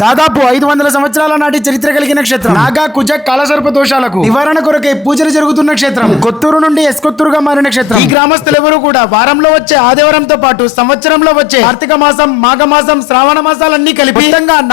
దాదాపు ఐదు వందల సంవత్సరాల నాటి చరిత్ర కలిగిన క్షేత్రం. నాగా కుజ కాలసర్ప దోషాలకు నివారణ కొరకై పూజలు జరుగుతున్న క్షేత్రం. కొత్తూరు నుండి ఎస్కొత్తూరుగా మారిన క్షేత్రం. ఈ గ్రామస్తులెవరూ కూడా వారంలో వచ్చే ఆదివారంతో పాటు సంవత్సరంలో వచ్చే కార్తీక మాసం మాఘ మాసం శ్రావణ మాసాలన్నీ కలిపి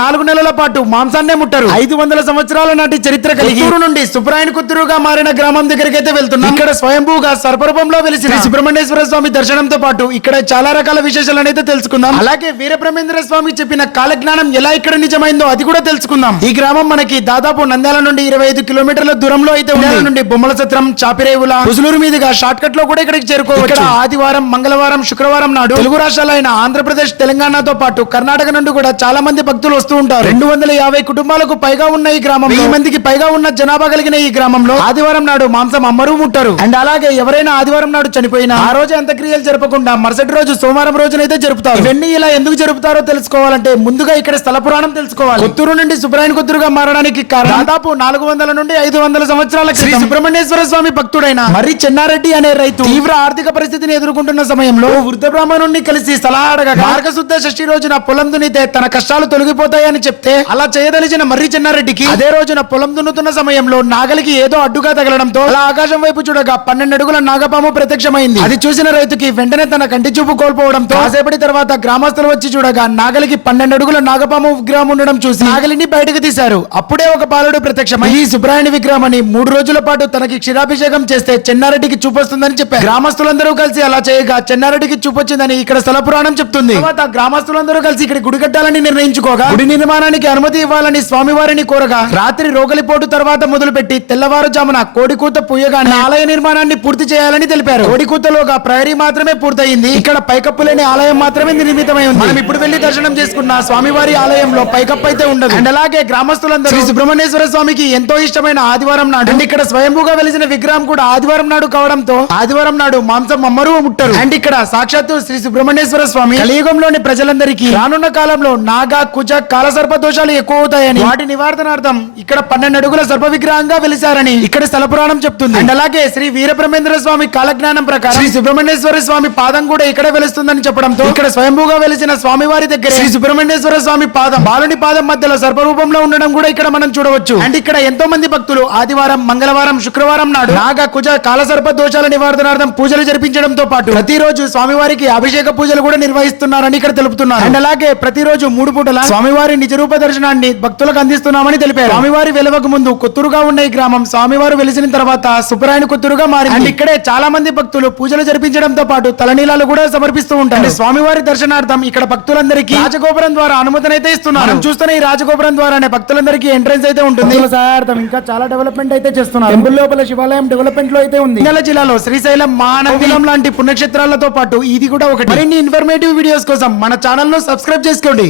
నాలుగు నెలల పాటు మాంసాన్నే ముట్టరు. ఐదు వందల సంవత్సరాల నాటి చరిత్ర కలిగి నుండి సుబ్రాయణ కొత్తూరుగా మారిన గ్రామం దగ్గరికి అయితే వెళ్తున్నాం. ఇక్కడ స్వయంభూగా సర్పరూపంలో వెలిసిన సుబ్రహ్మణ్యేశ్వర స్వామి దర్శనంతో పాటు ఇక్కడ చాలా రకాల విశేషాలను అయితే తెలుసుకుందాం. అలాగే వీరబ్రహ్మేంద్ర స్వామి చెప్పిన కాలజ్ఞానం ఎలా ఇక్కడ నిజమైందో అది కూడా తెలుసుకుందాం. ఈ గ్రామం మనకి దాదాపు నంద్యాల నుండి ఇరవై ఐదు కిలోమీటర్ల దూరంలో అయితే నంద్యాల నుండి బొమ్మల సత్రం చాపిరేవుల ముసులూరు మీదుగా షార్ట్ కట్లో కూడా ఇక్కడికి చేరుకోవచ్చు. ఇక్కడ ఆదివారం మంగళవారం శుక్రవారం నాడు తెలుగు రాష్ట్రాలైన ఆంధ్రప్రదేశ్ తెలంగాణతో పాటు కర్ణాటక నుండి కూడా చాలా మంది భక్తులు వస్తూ ఉంటారు. రెండు వందల యాభై కుటుంబాలకు పైగా ఉన్న ఈ గ్రామం వెయ్యి మందికి పైగా ఉన్న జనాభా కలిగిన ఈ గ్రామంలో ఆదివారం నాడు మాంసం అమ్మరు ముట్టరు. అండ్ అలాగే ఎవరైనా ఆదివారం నాడు చనిపోయినా ఆ రోజు అంత్యక్రియలు జరపకుండా మరుసటి రోజు సోమవారం రోజునైతే జరుపుతారు. ఇవన్నీ ఇలా ఎందుకు జరుపుతారో తెలుసుకోవాలంటే ముందుగా ఇక్కడ స్థల పురాణం తెలుసుకోవాలి. కొత్తూరు నుండి సుబ్రాయణ కొత్తూరుగా మారడానికి కారణం? దాదాపు నాలుగు వందల నుండి ఐదు వందల సంవత్సరాల శ్రీ సుబ్రహ్మణ్యేశ్వర స్వామి భక్తుడైన మరి చెన్నారెడ్డి అనే రైతు తీవ్ర ఆర్థిక పరిస్థితిని ఎదుర్కొంటున్న సమయంలో వృద్ధ బ్రాహ్మణుణ్ణి కలిసి సలహా అడగగా మార్గశుద్ధ షష్ఠి రోజున పొలం దున్నితే తన కష్టాలు తొలగిపోతాయని చెప్తే అలా చేయదలిచిన మర్రి చెన్నారెడ్డికి అదే రోజున పొలం దున్నుతున్న సమయంలో నాగలికి ఏదో అడ్డుగా తగలడంతో అలా ఆకాశం వైపు చూడగా పన్నెండు అడుగుల నాగపాము ప్రత్యక్షమైంది. అది చూసిన రైతుకి వెంటనే తన కంటి చూపు కోల్పోవడంతో కాసేపటి తర్వాత గ్రామస్తులు వచ్చి చూడగా నాగలికి పన్నెండు అడుగుల నాగపాము విగ్రహం ఉండడం చూసి నాగలిని బయటకు తీశారు. అప్పుడే ఒక బాలుడు ప్రత్యక్షమై ఈ సుబ్రాయణి విగ్రహం అని మూడు రోజుల పాటు తనకి క్షీరాభిషేకం చేస్తే చెన్నారెడ్డికి చూపొస్తుందని చెప్పారు. గ్రామస్తులందరూ కలిసి అలా చేయగా చెన్నారెడ్డికి చూపొచ్చిందని ఇక్కడ స్థల పురాణం చెప్తుంది. తర్వాత గ్రామస్తులందరూ కలిసి ఇక్కడ గుడి కట్టాలని నిర్ణయించుకోగా గుడి నిర్మాణానికి అనుమతి ఇవ్వాలని స్వామివారిని కోరగా రాత్రి రోగలిపోటు తర్వాత మొదలుపెట్టి తెల్లవారుజామున కోడికూత పుయ్యగానే ఆలయ నిర్మాణాన్ని పూర్తి చేయాలని తెలిపారు. కోడికూతలోగా ప్రహరీ మాత్రమే పూర్తయింది. ఇక్కడ పైకప్పు లేని ఆలయం మాత్రమే నిర్మితమై ఉంది. మనం ఇప్పుడు వెళ్ళి దర్శనం చేసుకున్న స్వామివారి ఆలయంలో పైకప్పు అయితే ఉండదు. అండ్ అలాగే గ్రామస్తులందరూ శ్రీ సుబ్రహ్మణ్యేశ్వర స్వామికి ఎంతో ఇష్టమైన ఆదివారం నాడు అండ్ ఇక్కడ స్వయంభూగా వెలిసిన విగ్రహం కూడా ఆదివారం నాడు కావడంతో ఆదివారం నాడు మాంసం అమ్మరు ముట్టరు. అండ్ ఇక్కడ సాక్షాత్తు శ్రీ సుబ్రహ్మణ్యేశ్వర స్వామి కలియుగంలోని ప్రజలందరికీ రానున్న కాలంలో నాగా కుజ కాలసర్ప దోషాలు ఎక్కువ అవుతాయని వాటి నివారణార్థం ఇక్కడ పన్నెండు అడుగుల సర్ప విగ్రహంగా వెలిసారని ఇక్కడ స్థల పురాణం చెప్తుంది. అండ్ అలాగే శ్రీ వీరబ్రహ్మేంద్ర స్వామి కాలజ్ఞానం ప్రకారం శ్రీ సుబ్రహ్మణ్యేశ్వర స్వామి పాదం కూడా ఇక్కడే వెలుస్తుందని చెప్పడంతో ఇక్కడ స్వయంభూగా వెలిసిన స్వామి వారి దగ్గర శ్రీ సుబ్రహ్మణ్యేశ్వర స్వామి పాదం బాలుని పాదం మధ్యలో సర్పరూపంలో ఉండడం కూడా ఇక్కడ మనం చూడవచ్చు. అండ్ ఇక్కడ ఎంతో మంది భక్తులు ఆదివారం మంగళవారం శుక్రవారం నాడు నాగ కుజ కాలసర్ప దోషాల నివారణార్థం పూజలు జరిపించడంతో పాటు ప్రతిరోజు స్వామివారికి అభిషేక పూజలు కూడా నిర్వహిస్తున్నారని ఇక్కడ తెలుపుతున్నారు. అండ్ అలాగే ప్రతిరోజు మూడు పూటల స్వామివారి నిజరూప దర్శనాన్ని భక్తులకు అందిస్తున్నామని తెలిపారు. స్వామివారి వెలువకు ముందు కొత్తూరుగా ఉన్న ఈ గ్రామం స్వామివారు వెలిసిన తర్వాత సుబ్బరాయన కొత్తూరుగా మారింది. అండ్ ఇక్కడే చాలా మంది భక్తులు పూజలు జరిపించడంతో పాటు తలనీలాలు కూడా సమర్పిస్తూ ఉంటారు. స్వామివారి దర్శనార్థం ఇక్కడ భక్తులందరికీ రాజగోపురం ద్వారా అనుమతిని అయితే ఇస్తున్నారు. మనం చూస్తున్న ఈ రాజగోపురం ద్వారానే భక్తులందరికీ ఎంట్రన్స్ అయితే ఉంటుంది. సహాయార్థం ఇంకా చాలా డెవలప్మెంట్ అయితే చేస్తున్నారు. టెంపుల్ లోపల శివాలయం డెవలప్మెంట్లో అయితే ఉంది. నంద్యాల జిల్లాలో శ్రీశైలం మానవీలం లాంటి పుణ్యక్షేత్రాలతో పాటు ఇది కూడా ఒకటి. మరిన్ని ఇన్ఫర్మేటివ్ వీడియోస్ కోసం మన ఛానల్ను సబ్స్క్రైబ్ చేసుకోండి.